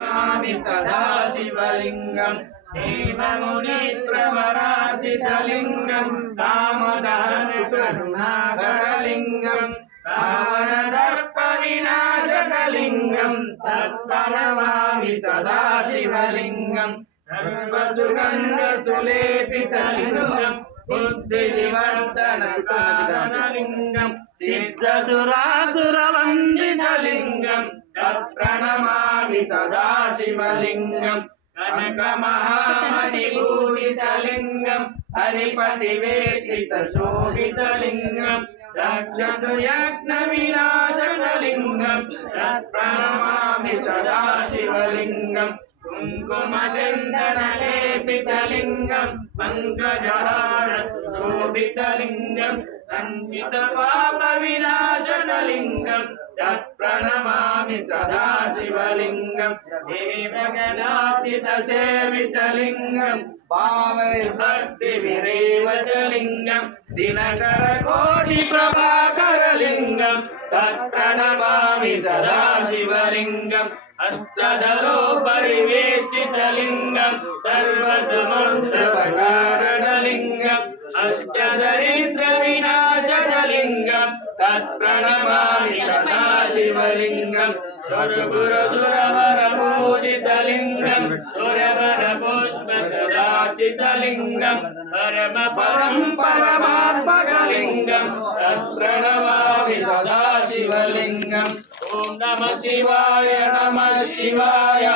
स्वामी सदाशिवलिंगं हेममुनिप्रवराजितलिंगं कामदहनकरुणाकरलिंगं रावणदर्पविनाशकलिंगं तत्प्रणमामि सदाशिवलिंगं सर्वसुगन्धसुलेपितलिंगं बुद्धिविवर्धनलिंगं सिद्धसुरासुरवन्दितलिंगं तत्प्रणमामि सदाशिवलिंगं कनकमहामणिपूजितलिंगं हरिपतिवेशितशोभितलिंगं रक्षतु यज्ञविनाशकलिंगं तत्प्रणमामि सदाशिवलिंगं कुङ्कुमचन्दनलेपितलिंगं पङ्कजहारशोभितलिंगं सञ्चितपापविनाशकलिंगं तत्प्रणमामि सदाशिवलिंगं देवगणार्चितसेवितलिंगं भावैर्भक्तिविरेवतलिंगं दिनकरकोटिप्रभाकरलिंगं तत्प्रणमामि सदाशिवलिंगं हस्तदलोपरिवेष्टितलिंगं सर्वसमुद्रपकारणलिंगम् अष्टदरिद्रविनाशकलिंगं तत्प्रणमामि सदाशिवलिंगं सुरगुरुसुरवरपूजितलिंगं सुरवरपुष्पसदाशितलिंगं परमपदं परमात्मकलिंगं तत्प्रणमामि सदाशिवलिंगम् ॐ नमः शिवाय नमः शिवाय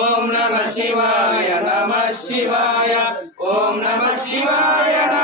ॐ नमः शिवाय नमः शिवाय ॐ नमः शिवाय नमः